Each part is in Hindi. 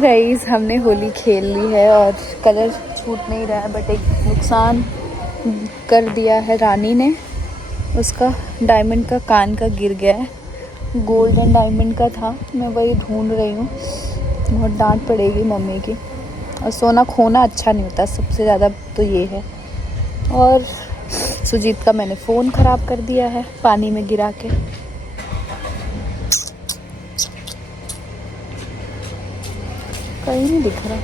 गाइस हमने होली खेल ली है और कलर छूट नहीं रहा है, बट एक नुकसान कर दिया है रानी ने। उसका डायमंड का कान का गिर गया है, गोल्डन डायमंड का था। मैं वही ढूंढ रही हूँ, बहुत डांट पड़ेगी मम्मी की। और सोना खोना अच्छा नहीं होता, सबसे ज़्यादा तो ये है। और सुजीत का मैंने फ़ोन ख़राब कर दिया है पानी में गिरा के। कहीं नहीं दिख रहा।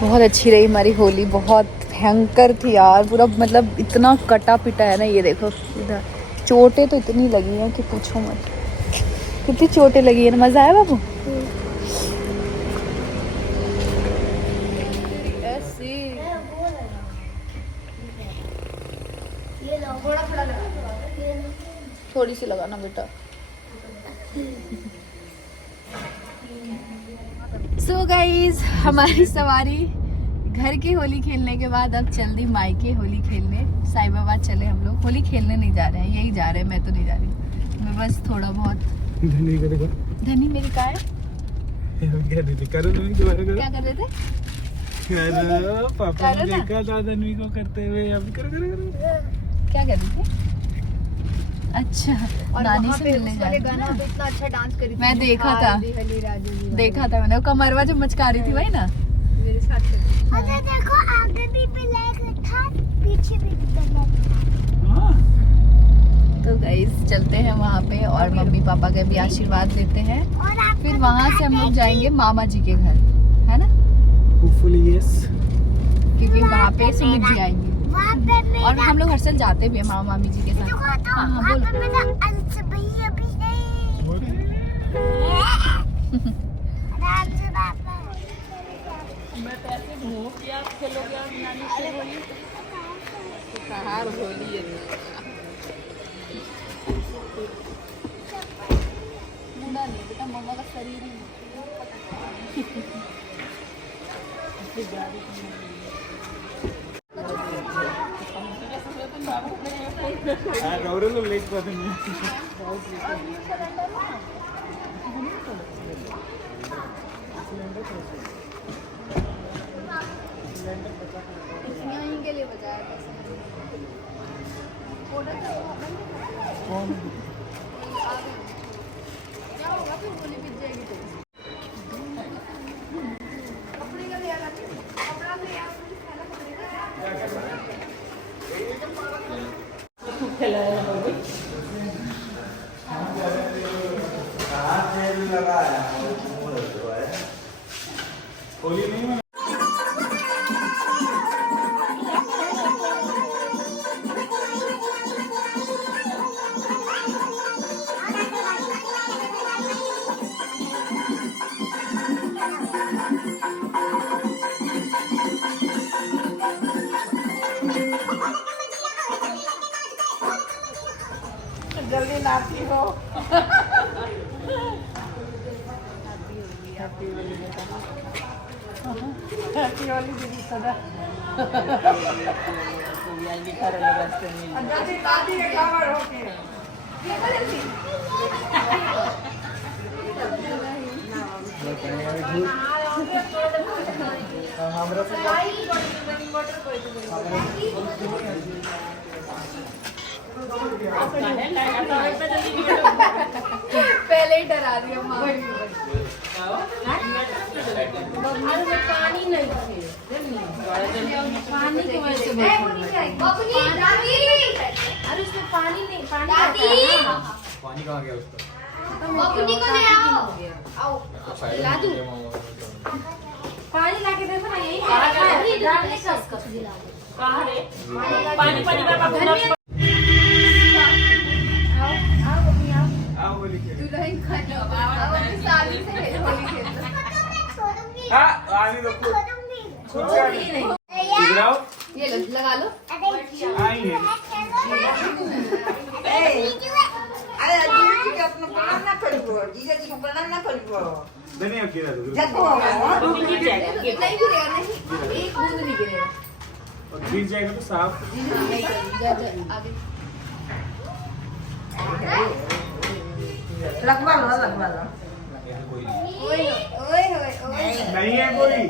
बहुत अच्छी रही हमारी होली, बहुत भयंकर थी यार। पूरा मतलब इतना कटा पिटा है ना, ये देखो इधर चोटें तो इतनी लगी हैं कि पूछो मत। कितनी चोटें लगी है। मज़ा आया बाबू? थोड़ी सी लगाना बेटा। सो गाइज हमारी सवारी घर की होली खेलने के बाद अब चल दी मायके होली खेलने। साईबाबा चले हम लोग। होली खेलने नहीं जा रहे हैं, यही जा रहे हैं, मैं तो नहीं जा रही। मैं बस थोड़ा बहुत। धनी मेरी कहाँ है? क्या कर रहे थे? पापा ने देखा था धनी को करते हुए। अब करो। क्या कर रहे थे? अच्छा, नानी से मिलने जा रही थी ना। इतना अच्छा डांस करी थी। मैं देखा था मैंने। कमरवा जो मचका रही थी वही ना मेरे साथ। अच्छा देखो, आगे भी ब्लैक था, पीछे भी ब्लैक था। तो गाइस चलते हैं वहाँ पे और मम्मी पापा का भी आशीर्वाद लेते हैं। फिर वहाँ से हम लोग जाएंगे मामा जी के घर, है ना? होपफुली यस, क्योंकि वहाँ पे सुमित जी आएंगे और हम लोग हर साल जाते भी हैं मामा मामी जी के साथ। हाँ बोलो। मैं पैसे हूँ कि आप खेलोगे और नानी से होली तो कहार होली है। मुंडा नहीं बेटा, मामा का शरीर ही के लिए बजाया था। क्या होगा फिर गोली पिट जाएगी तो। कपड़े का लिया कपड़ा ले यार, होली नहीं। जल्दी नाती हो। हैप्पी होली दीदी सदा। दादी के खबर होके पहले ही डरा दिया माँ। पानी नहीं, पानी की वजह से अरे उसमें पानी नहीं, पानी कहाँ गया उसका? बबनी को ले आओ, ला दूं पानी लाके देखो ना। यही कहाँ है पानी दुल्हन खाने साली से होली खेलना। ये लगा लो। अपना प्रणाम ना करियो, जीजा जी को प्रणाम ना करियो। धनिया गिरा दो। नहीं गिरेगा, नहीं, एक बूंद नहीं गिरेगा। और गिर जाएगा तो साफ नहीं आगे लगवा लो। ओए ओए नहीं है कोई।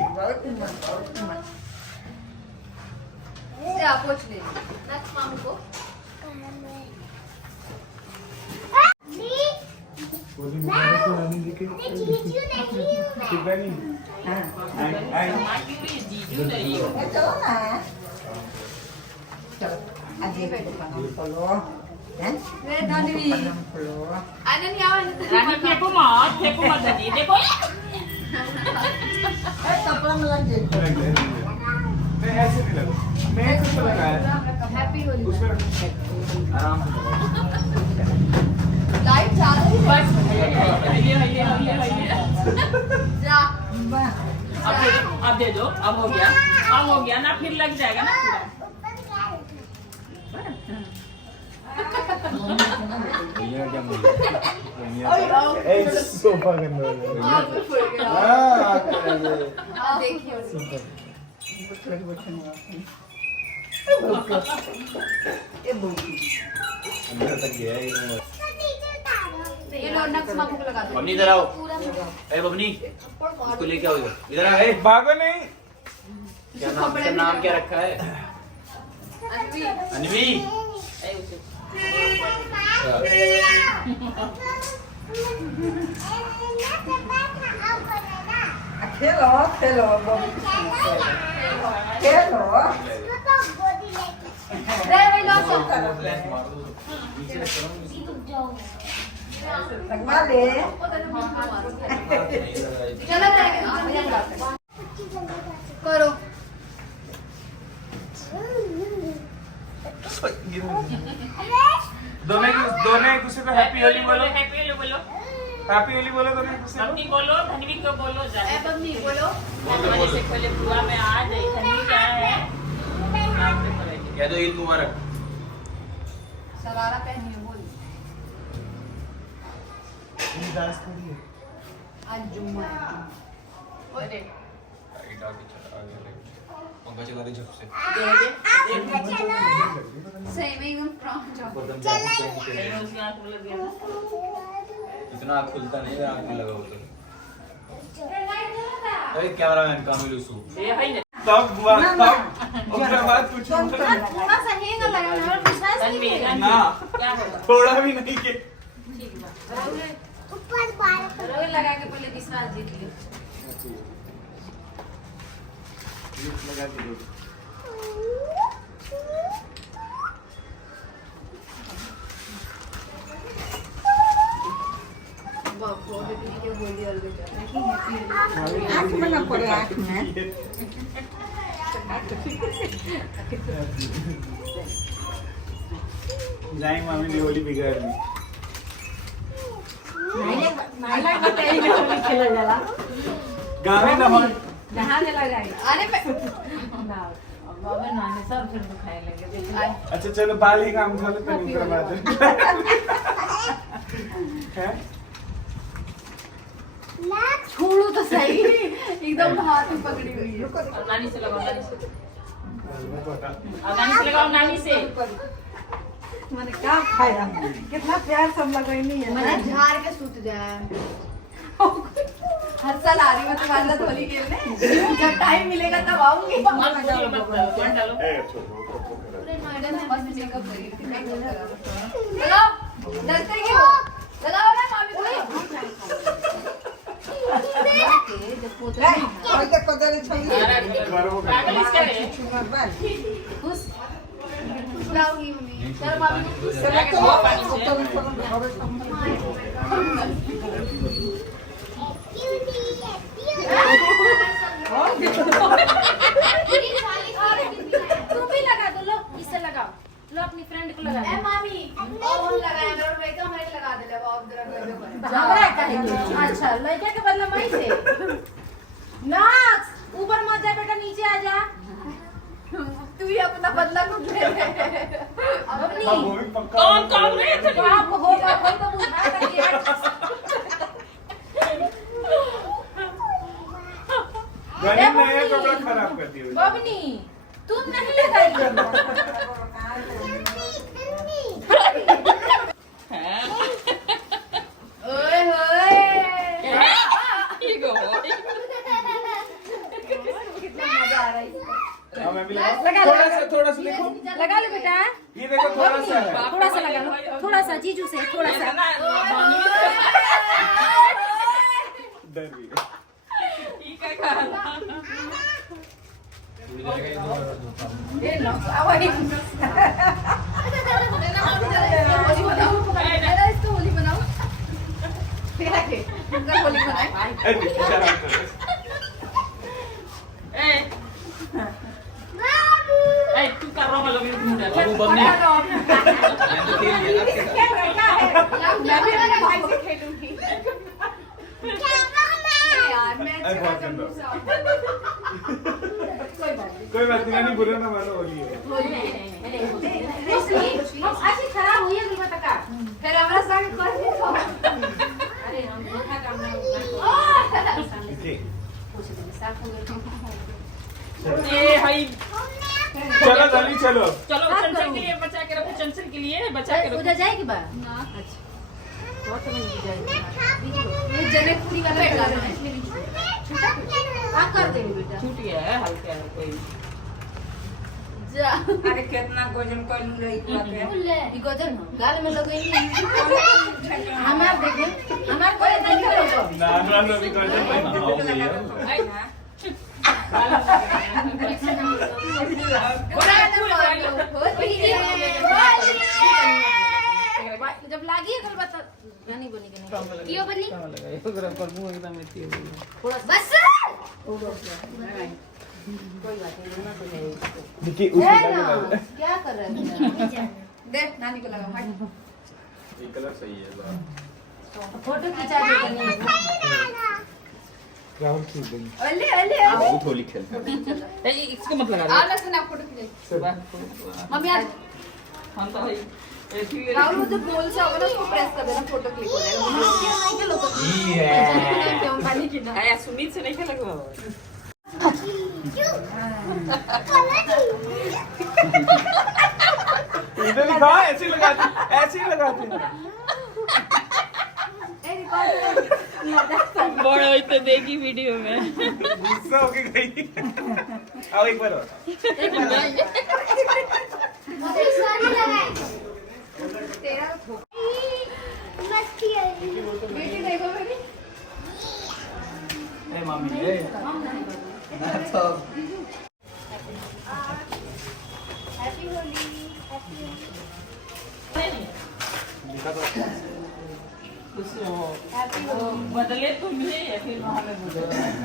पूछ ले नक्स मामू को। ऐसे नहीं लगा, मैं कुछ लगाया। हैप्पी होली। आराम से लाइट जा रही है। जा अब दे दो, अब हो गया ना, फिर लग जाएगा ना पूरा। सोफा करने देखिए अंदर तक गया ये लो नक्स मामू को लगा दो। बबनी इधर आओ। ए बबनी इसको लेके आओ इधर आ। ए भागो नहीं। क्या नाम क्या रखा है? अनवी। खेलो खेलो खेलो रे भाई लो सो लगवा ले चलो करो। दोनों एक दूसरे को हैप्पी होली बोलो। हैप्पी होली बोलो। हैप्पी होली बोलो दोनों एक दूसरे बबनी बोलो, धनवी को बोलो। ए बबनी बोलो। वजह से पहले बुआ में आ गई। धनवी क्या है? आपसे पहले कह दो ईद मुबारक। सरारा पहनी है बोल। डांस करिए। आज जुम्मा है। अरे चला दे झप से। सही में एकदम प्रॉन जाओ। उसकी आंख में लग गया। इतना आँख खुलता नहीं है, आँख में लगा होता है। अरे कैमरामैन कामिल उसू। ये है ना तब उसके बाद कुछ थोड़ा सा हेंग लगा और विश्वास नहीं धनवी, है। ना क्या होगा? थोड़ा भी नहीं के ठीक है। रोल लगा के पहले विश्वास जीत ले। लगा के दो। आँख में ना पड़े आँख में जाएंगे मामी ने होली बिगाड़ दी। गाने ना हो। अरे बाबा नानी सब फिर दुखाए लगे। अच्छा चलो बाल ही काम कर लेते हैं फिर बाद में। हैं? छोड़ो तो सही एकदम हाथ में पकड़ी हुई है। नानी से लगाओ, नानी से। नानी से लगाओ, नानी से। मैंने क्या खाया कितना प्यार सब लगाई नहीं है मैंने झाड़ के सूत जाए। हर साल आ रही मैं तुम्हारे साथ होली खेलने। जब टाइम मिलेगा तब आऊंगी। मत डालो, मत डालो, मत डालो। बस मेकअप करी। लगाओ डरते क्यों? लगाओ ना मामी को। और तक कदर चाहिए पागल इसका है। खुश लाऊंगी मम्मी। चलो मामी को खुश चलो जाके तो धो पानी से। तुम भी लगा दो। लो इससे लगाओ। लो अपनी फ्रेंड को लगा ए दो। मामी और लगाया मेरे को एकदम हमें लगा दे ले बाप जरा कर दे हमरा कहेंगे। अच्छा लड़के के बदले मई से नाक्स ऊपर मत जा बेटा, नीचे आ जा। तू ही अपना बदला खुद ले ले। अपनी हाँ, वो भी पक्का कौन कौन रहे थे? बाप होगा कोई तो बुझा कर दिया। गनी नया कपड़ा खराब कर दिया। बबनी तुम नहीं लगाई। ओए होए ठीक हो। चूसे थोड़ा सा डर गई। होली बनाओ होली बनाए अरे शराब कर। तू कर रहा मतलब मुझे बाबू बबनी मैंने तो खेल लिया मैं भी अपने भाई से खेलूंगी यार मैं अरे बहुत गंदा। कोई बात नहीं बुरा ना मानो होली है। अच्छी खराब हुई है गुलबता का फिर हमारा संग कर दे अरे हम देखा काम नहीं ठीक। ए भाई चलो जल्दी चलो। चलो चंचल के लिए बचा के रखो, चंचल के लिए बचा के रखो। उधर जाएगी बा अच्छा बहुत समझ जाएगी ये जनकपुरी वाला बेटा है इसलिए भी छूटा आप कर देंगे बेटा छूट गया है हल्का है कोई। जा अरे कितना गोजन कर लू रही तू आके ये गजन हो गाल में लगेंगे हमार देखें हमार कोई नहीं करोगे ना ना ना भी कर दे। जब लागी है कल बता नहीं बोली कि नहीं क्यों बोली बस कोई बात नहीं ना तो नहीं देखिए है ना क्या कर रहे हैं दे नानी को लगा भाई ये कलर सही है। फोटो खिंचा दे नहीं राहुल खींच देंगे। अले अले बहुत होली खेलते हैं। इसको मत लगा आना सुना फोटो खींच मम्मी आज हम तो भाई ऐसी राहुल वो जो गोल से होगा ना उसको प्रेस कर देना फोटो क्लिक हो जाएगा क्यों पानी की ना आया सुमित से नहीं खेला इधर दिखा ऐसे लगाते ऐसे ही लगाते। बड़ा होई तो देखी वीडियो में गुस्सा होके गई। आओ एक बार और। तेरा बेटी देखो मेरी ए मामी ए तो हैप्पी होली बदले तुम्हें या फिर हमें बदले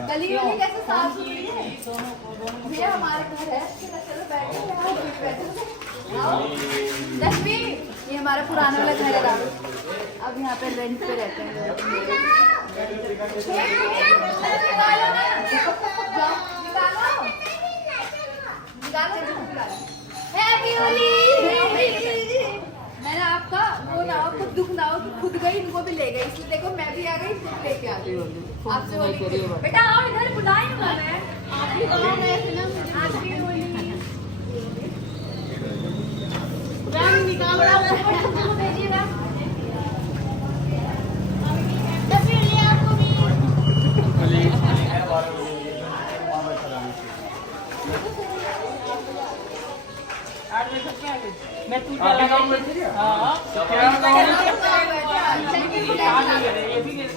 गली में कैसे साफ सुथरी है ये हमारा घर है चलो बैठो लक्ष्मी ये हमारा पुराना वाला घर है राहुल अब यहाँ पे रेंट पे रहते हैं हैप्पी होली मैंने आपका वो ना आपको दुख ना हो कि खुद गई इनको भी ले गई इसलिए देखो मैं भी आ गई खुद लेके आ गई आपसे होली बेटा आओ इधर बुलाई ना मैं आप भी कहो मैं फिल्म हैप्पी होली रंग निकालो आपको भेजिए ना हैप्पी होली आपको भी मैं तू चला हां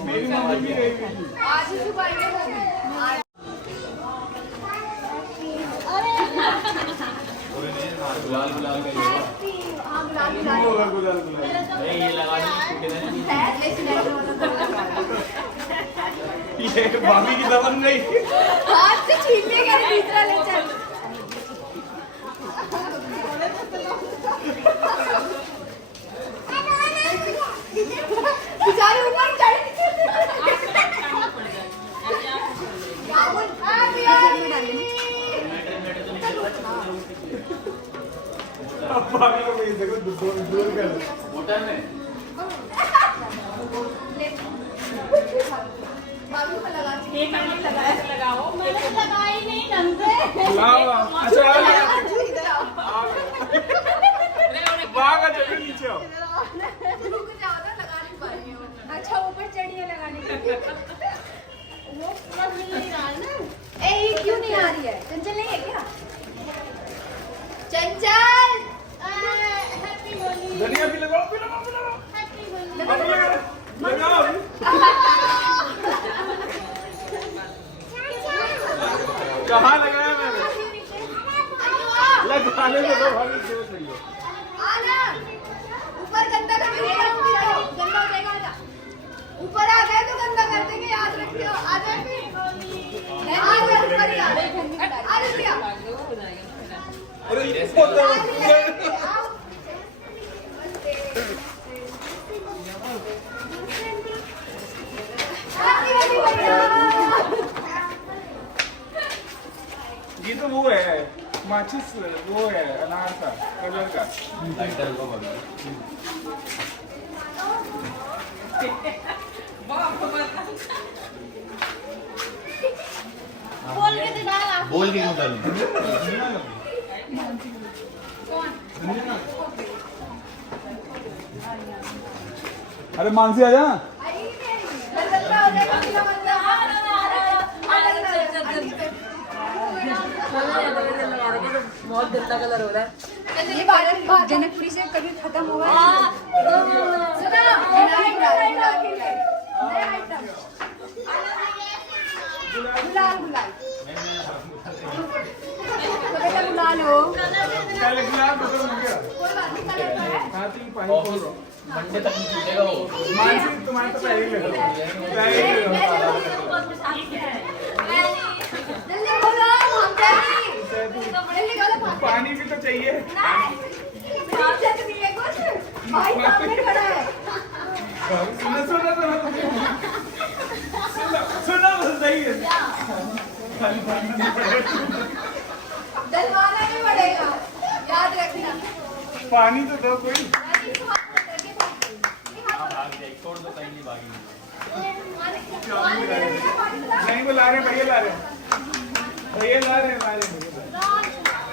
मेरी मम्मी भी गई। आज ही सुबह ये हो गई गुलाल गुलाल का हैप्पी हां गुलाल गुलाल होगा गुलाल गुलाल। ये लगा दी ये भाभी की दबन गई। हाथ से छीन लेगा दूसरा ले चल बेचारे ऊपर चढ़ राहुल हैप्पी होली अब भाभी को भेज देखो दूर कर। होटल में बाबू को लगा एक मिनट लगाओ मैंने लगाई नहीं ढंग से लाओ अच्छा आओ इधर आओ वहाँ का चलो नीचे आओ। रुक जाओ ना लगा नहीं पा रही हूँ अच्छा ऊपर चढ़िए लगाने के लिए वो पूरा मिल नहीं रहा है ना ए ये क्यों नहीं आ रही है चंचल नहीं है क्या चंचल हैप्पी होली धनिया भी लगाओ भी लगाओ भी लगाओ। हैप्पी ये तो वो है माचिस, वो है अनार का कलर का। बोल के क्यों डालूं? अरे मानसी आ जा। बहुत गंदा कलर हो रहा है। ये जनकपुरी से कभी खत्म हुआ है? गुलाल गुलाल बुला लो। कल गुलाब खत्म हो गया। हाँ तो ये पानी खोल लो। मंडे तक नहीं छूटेगा वो। मानसी तुम्हारे तो पहले ही लगा। पहले ही लगा। जल्दी बोलो, हम जाएंगे। जल्दी बोलो, पानी भी तो चाहिए। भाई सामने खड़ा है। सुनो सुनो सुनो सुनो बस सही है। खाली पानी नहीं पड़ेगा। डलवाना भी पड़ेगा, याद रखना। पानी तो दो कोई। छोड़ दो, कहीं नहीं भागी। नहीं वो ला रहे हैं, भैया ला रहे हैं। भैया ला रहे हैं, ला रहे हैं।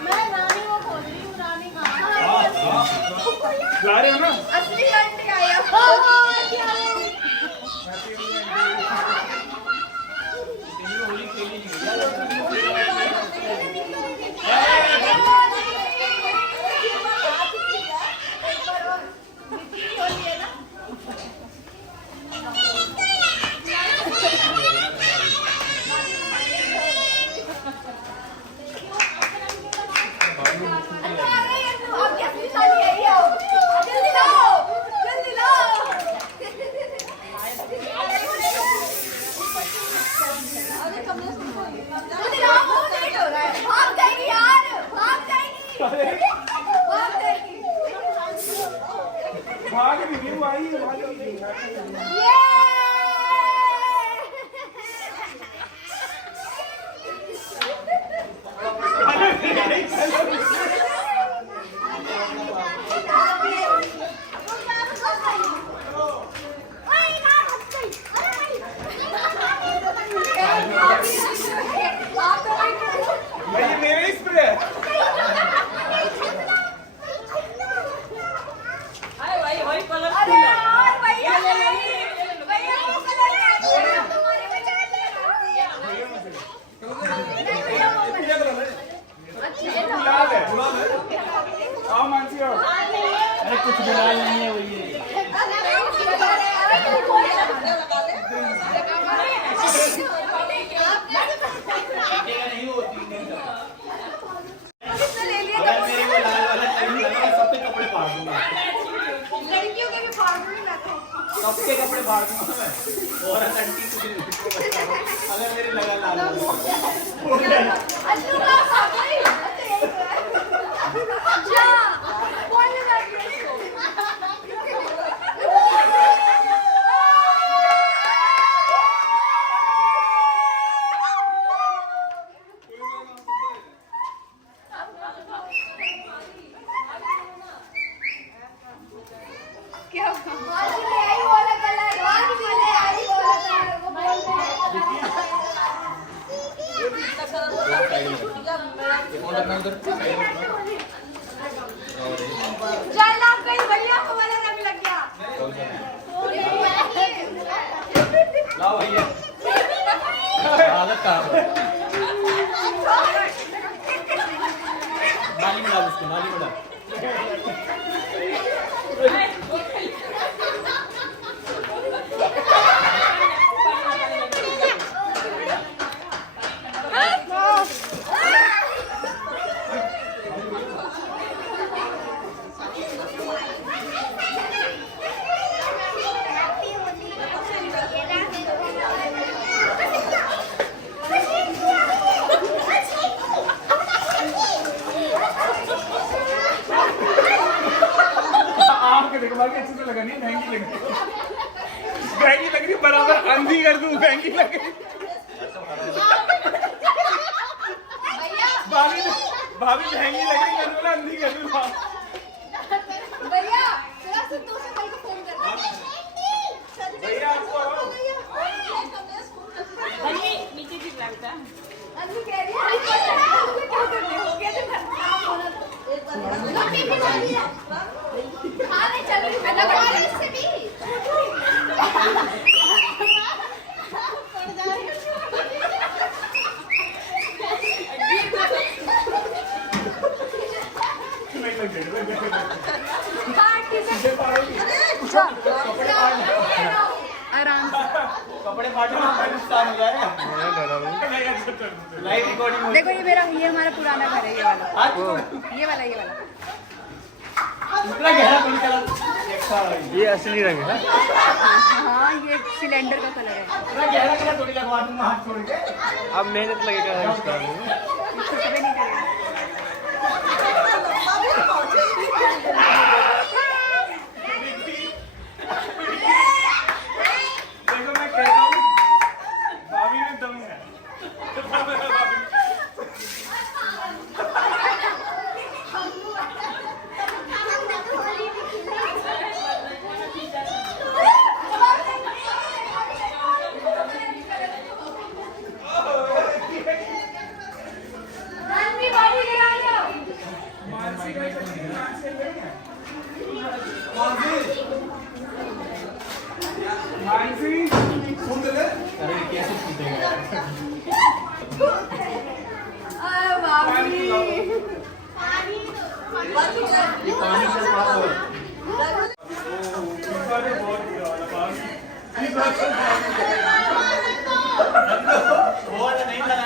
मैं रानी को खोल रही हूँ, रानी कहाँ? ला रहे हो ना? असली आंटी आई है। होली खेली नहीं। भाग नहीं वो आई है, भाग नहीं। भाई ये मेरे ही स्प्रे है। वही कलर अरे यार भैया भैया वो कलर है तुम्हारे में क्या गुलाब है। आओ मानसी आओ। अरे कुछ गुलाल नहीं है वही है। नहीं होती अगर मेरे को लाल वाला चाहिए ना, सबके कपड़े फाड़ दूंगा। लड़कियों के भी फाड़ दूंगी मैं तो। सबके कपड़े फाड़ दूंगा मैं। और आंटी कुछ नहीं अगर मेरे लगा लाल वाला। अच्छू का सामने अच्छा कौन लगा दिया इसको? क्या मासी ने आई वाला कलर, मासी ने आई वाला कलर वो बोलते हैं। कौन रखना उधर? चल आप कहीं भैया को वाला रंग लग गया। लाओ भैया। हालत खराब है। नाली में डाल उसको, नाली में डाल। देखो बाकी अच्छे से लगा नहीं, महंगी लगी। कि बराबर अंधी कर दूं महंगी लगे। भाभी महंगी लग रही कर दूं ना अंधी कर दूं। भैया चला सिद्धू से कल को फोन कर भैया आपको बनी नीचे गिर रहा बेटा। अन्वी कह रही है क्या करने हो गया तो काम होना हाँ नहीं चल रही मैं लगा रही इससे भी आराम से कपड़े फाटने में नुकसान हो जाएगा। लाइव रिकॉर्डिंग हो देखो ये हमारा पुराना घर है ये वाला आज ये वाला इतना गहरा थोड़ी चला। ये असली रंग है। हाँ ये सिलेंडर का कलर है इतना गहरा कलर थोड़ी लगवा दूंगा हाथ छोड़ के। अब मेहनत लगेगा इसका। कुछ भी नहीं करेगा देखो मैं कह रहा हूँ भाभी में दम है।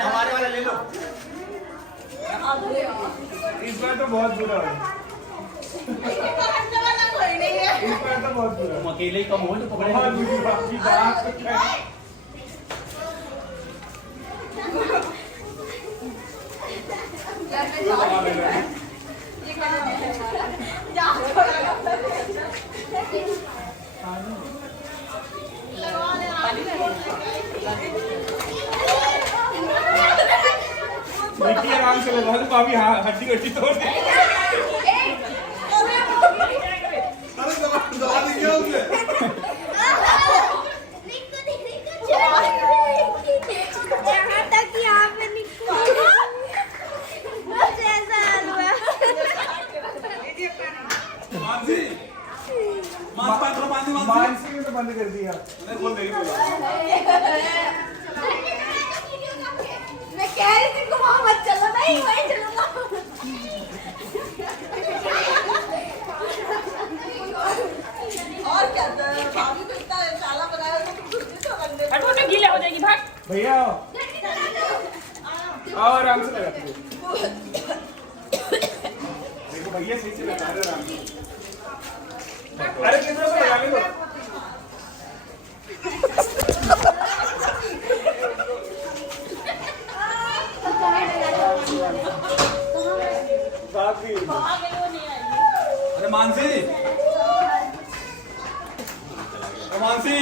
हमारे वाला ले लो। इस बार तो बहुत बुरा है। इस बार तो बहुत बुरा है। तुम अकेले ही कम हो तो पकड़े। बहुत बुरी बात की बात है। मिट्टी आराम से लगा दो भाभी हड्डी हड्डी तोड़ दे। अरे दबा दीजिए उसे। यहाँ तक यहाँ पे मानसी ने तो बंद कर दिया। बोल नहीं बोला। मैं कह रही थी को वहाँ मत चलो नहीं वहीं चलूंगा और क्या भाभी तो इतना चाला बनाया हटो तो गीला हो जाएगी भाग। भैया आओ आराम से लगा दो। देखो भैया सही से लगा रहे आराम से। अरे कितना से लगा ले दो। अरे मानसी मानसी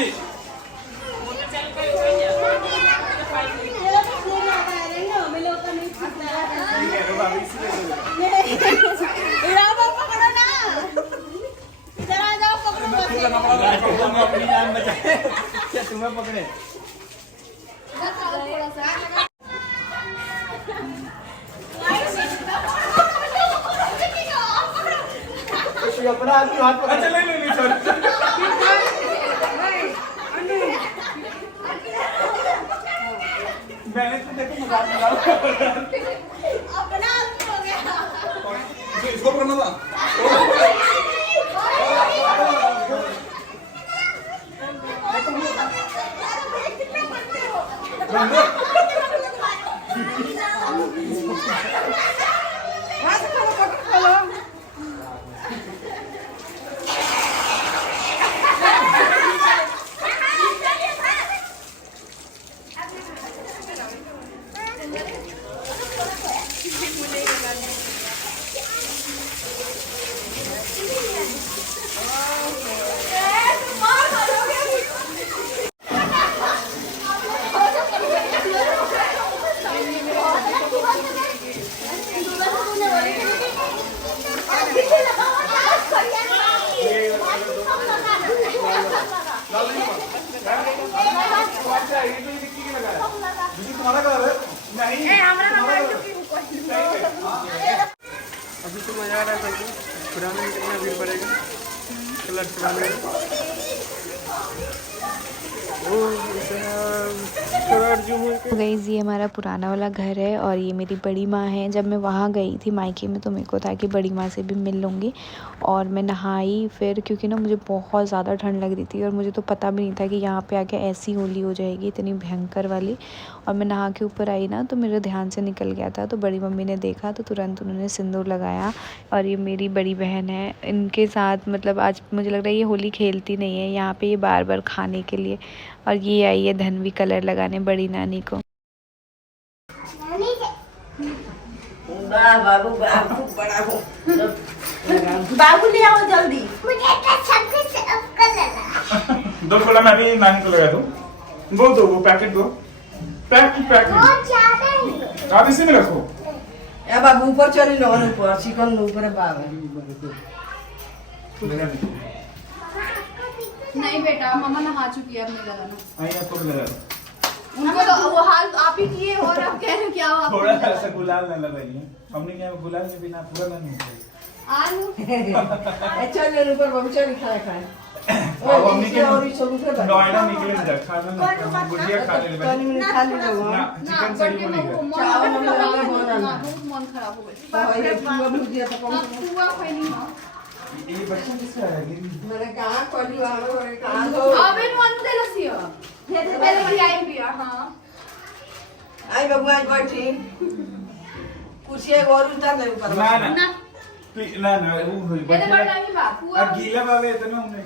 अपनी जान बचाए क्या तुम्हें पकड़े। अपना आदमी हाथ पकड़। अच्छा नहीं सॉरी। मैंने तो देखो मजाक अपना हो गया इसको पकड़ना था। लाल नहीं हुआ। कौन सा है? ये तो ये निक्की की लगा है। दीदी तुम्हारा कलर है? नहीं। अभी तो मजा आ रहा है सबको, पुराने में कितना भीड़ पड़ेगा कलर चलाने में। तो गाइस ये हमारा पुराना वाला घर है और ये मेरी बड़ी माँ है। जब मैं वहाँ गई थी मायके में तो मेरे को था कि बड़ी माँ से भी मिल लूँगी और मैं नहाई फिर, क्योंकि ना मुझे बहुत ज़्यादा ठंड लग रही थी और मुझे तो पता भी नहीं था कि यहाँ पे आके ऐसी होली हो जाएगी इतनी भयंकर वाली। और मैं नहा के ऊपर आई ना तो मेरे ध्यान से निकल गया था, तो बड़ी मम्मी ने देखा तो तुरंत उन्होंने सिंदूर लगाया। और ये मेरी बड़ी बहन है, इनके साथ मतलब आज मुझे लग रहा है ये होली खेलती नहीं है, यहाँ पे ये बार बार खाने के लिए। और ये आई है धनवी कलर लगाने बड़ी नानी को। बाबू ले आओ जल्दी। दो खोला, मैं भी नानी को लगा दूं। वो पैकेट दो। पैकेट आप इसी में रखो। ए बाबू ऊपर चली लो, ऊपर चिकन ऊपर बाबू। नहीं बेटा, मम्मा नहा चुकी है, अब नहीं लगाना। आई आपको लगा दो। उनको तो वो हाल आप ही किए और आप कह रहे हो क्या आप थोड़ा सा गुलाल ना लगाइए। हमने क्या गुलाल के बिना पूरा नहीं होता। आलू ए चल ले ऊपर बाबू, चल खाए। अब हमने क्या और ये सब ऊपर नोएडा निकले जा खाना ना, गुजिया खा ले पानी में खा ले लो। ना चिकन सही बनेगा। चावल में लगा बोला बहुत मन खराब हो गया। और ये पूरा भुजिया तो कम से हुआ कोई नहीं ना। ये बच्चा किसका है? मैंने कहा कोली वाला कहा लो। अबे नु अनु दे लसियो पहले भी आई भी हां। आई बाबू आज बैठी कुर्सी एक और उतार ले ऊपर। ना ना ना ना वो हुई पहले बड़ा नहीं बा हुआ अब गीला बाबे इतना हमने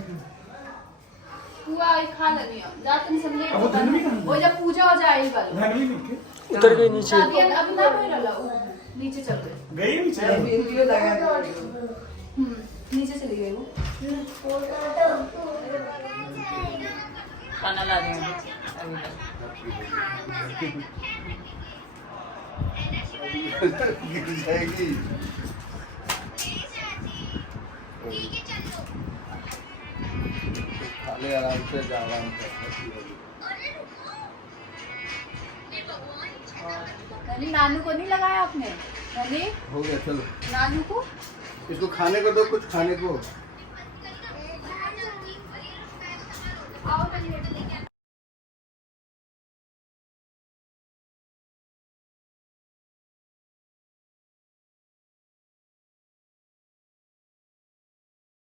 हुआ खा लेनी जा तुम समझे। अब वो धनवी कहाँ है? वो जब पूजा हो जाएगी वाला धनवी निकले उतर गए नीचे। शादी अब ना हो रहा नीचे चल गए। गई नीचे। वीडियो लगा नीचे चली गई वो। खाना ला रही हूँ अभी तक। गिर जाएगी। खाले आराम से जा, आराम से। नानी नानू को नहीं लगाया आपने? नानी हो गया, चलो नानू को इसको खाने को दो, कुछ खाने को। आओ